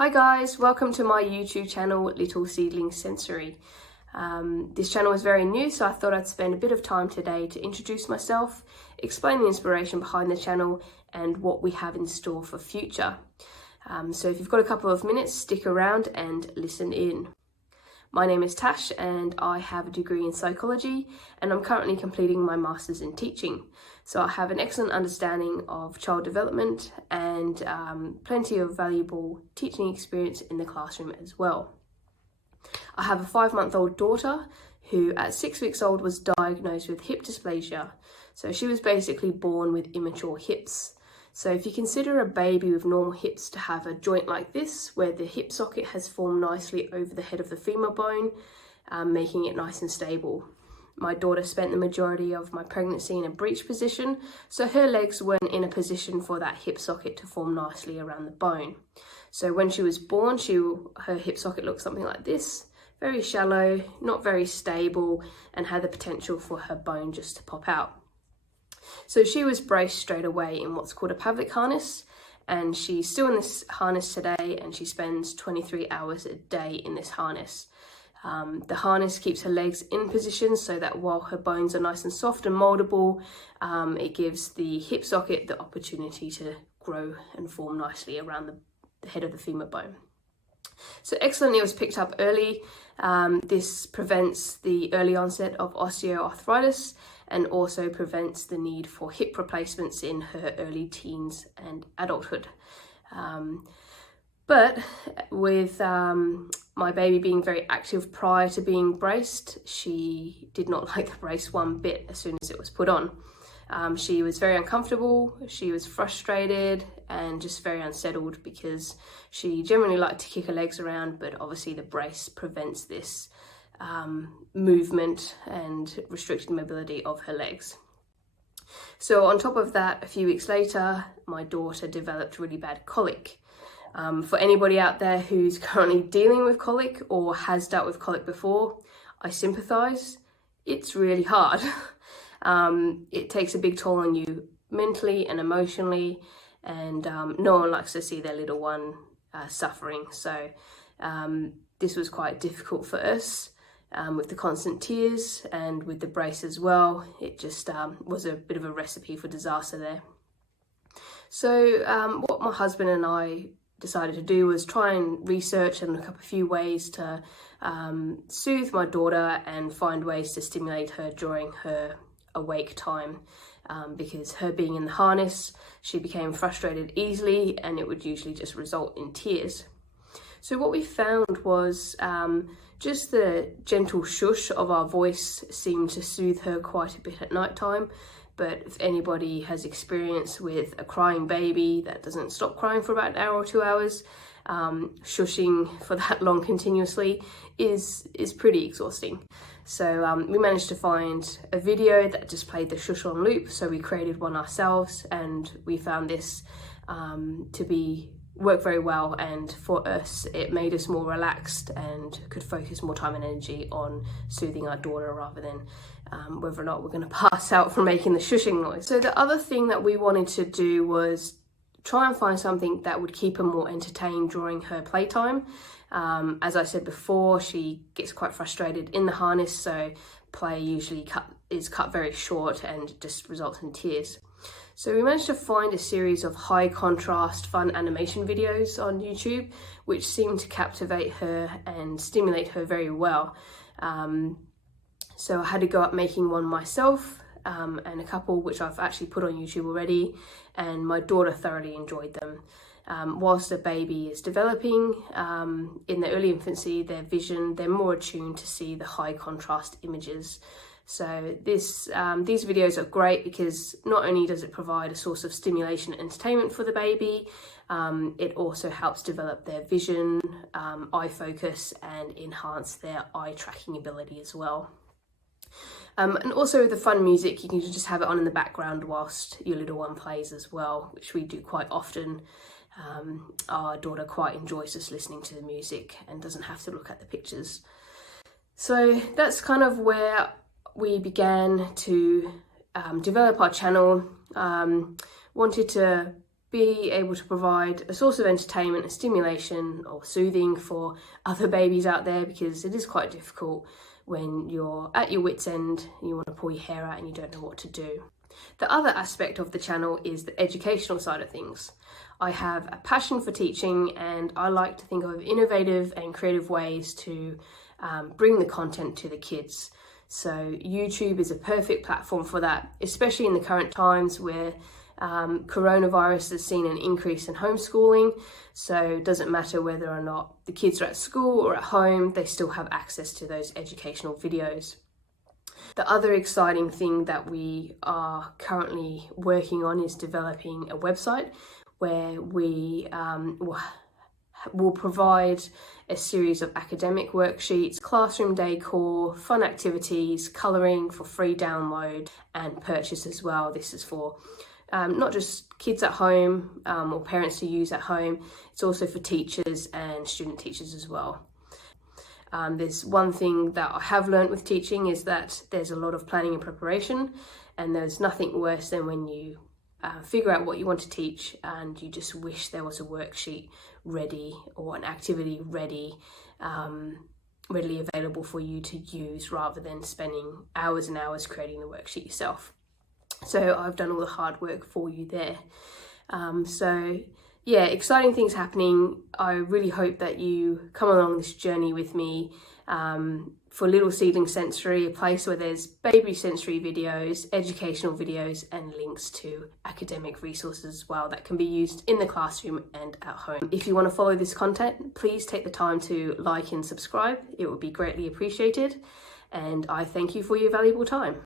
Hi guys, welcome to my YouTube channel, Little Seedlings Sensory. This channel is very new, so I thought I'd spend a bit of time today to introduce myself, explain the inspiration behind the channel and what we have in store for future. So if you've got a couple of minutes, stick around and listen in. My name is Tash and I have a degree in psychology and I'm currently completing my master's in teaching. So I have an excellent understanding of child development and plenty of valuable teaching experience in the classroom as well. I have a 5-month-old daughter who at 6 weeks old was diagnosed with hip dysplasia. So she was basically born with immature hips. So if you consider a baby with normal hips to have a joint like this, where the hip socket has formed nicely over the head of the femur bone, making it nice and stable. My daughter spent the majority of my pregnancy in a breech position, so her legs weren't in a position for that hip socket to form nicely around the bone. So when she was born, her hip socket looked something like this, very shallow, not very stable, and had the potential for her bone just to pop out. So she was braced straight away in what's called a Pavlik harness, and she's still in this harness today, and she spends 23 hours a day in this harness. The harness keeps her legs in position so that while her bones are nice and soft and moldable, it gives the hip socket the opportunity to grow and form nicely around the head of the femur bone. So excellently, it was picked up early. This prevents the early onset of osteoarthritis and also prevents the need for hip replacements in her early teens and adulthood. But with my baby being very active prior to being braced, she did not like the brace one bit as soon as it was put on. She was very uncomfortable, she was frustrated and just very unsettled because she generally liked to kick her legs around, but obviously the brace prevents this movement and restricted mobility of her legs. So on top of that, a few weeks later, my daughter developed really bad colic. For anybody out there who's currently dealing with colic or has dealt with colic before, I sympathise. It's really hard. It takes a big toll on you mentally and emotionally, and no one likes to see their little one suffering. So this was quite difficult for us with the constant tears and with the brace as well. It just was a bit of a recipe for disaster there. So what my husband and I decided to do was try and research and look up a few ways to soothe my daughter and find ways to stimulate her during her awake time, because her being in the harness, she became frustrated easily and it would usually just result in tears. So what we found was just the gentle shush of our voice seemed to soothe her quite a bit at night time. But if anybody has experience with a crying baby that doesn't stop crying for about an hour or 2 hours, shushing for that long continuously is pretty exhausting. So we managed to find a video that just played the shush on loop, so we created one ourselves and we found this to work very well, and for us it made us more relaxed and could focus more time and energy on soothing our daughter rather than whether or not we're going to pass out from making the shushing noise. So the other thing that we wanted to do was try and find something that would keep her more entertained during her playtime. As I said before, she gets quite frustrated in the harness, so play usually is cut very short and just results in tears. So we managed to find a series of high contrast fun animation videos on YouTube which seemed to captivate her and stimulate her very well. So I had to go up making one myself and a couple which I've actually put on YouTube already, and my daughter thoroughly enjoyed them. Whilst a baby is developing, in the early infancy, their vision, they're more attuned to see the high contrast images. So these videos are great because not only does it provide a source of stimulation and entertainment for the baby, it also helps develop their vision, eye focus, and enhance their eye tracking ability as well. And also the fun music, you can just have it on in the background whilst your little one plays as well, which we do quite often. Our daughter quite enjoys just listening to the music and doesn't have to look at the pictures. So that's kind of where we began to develop our channel. Wanted to be able to provide a source of entertainment and stimulation or soothing for other babies out there, because it is quite difficult when you're at your wit's end and you want to pull your hair out and you don't know what to do. The other aspect of the channel is the educational side of things. I have a passion for teaching, and I like to think of innovative and creative ways to bring the content to the kids. So YouTube is a perfect platform for that, especially in the current times where coronavirus has seen an increase in homeschooling. So it doesn't matter whether or not the kids are at school or at home, they still have access to those educational videos. The other exciting thing that we are currently working on is developing a website where we will provide a series of academic worksheets, classroom decor, fun activities, colouring for free download and purchase as well. This is for not just kids at home or parents to use at home, it's also for teachers and student teachers as well. There's one thing that I have learned with teaching is that there's a lot of planning and preparation, and there's nothing worse than when you figure out what you want to teach and you just wish there was a worksheet ready or an activity ready, readily available for you to use, rather than spending hours and hours creating the worksheet yourself. So I've done all the hard work for you there. So yeah, exciting things happening. I really hope that you come along this journey with me for Little Seedlings Sensory, a place where there's baby sensory videos, educational videos, and links to academic resources as well that can be used in the classroom and at home. If you want to follow this content, please take the time to like and subscribe. It would be greatly appreciated. And I thank you for your valuable time.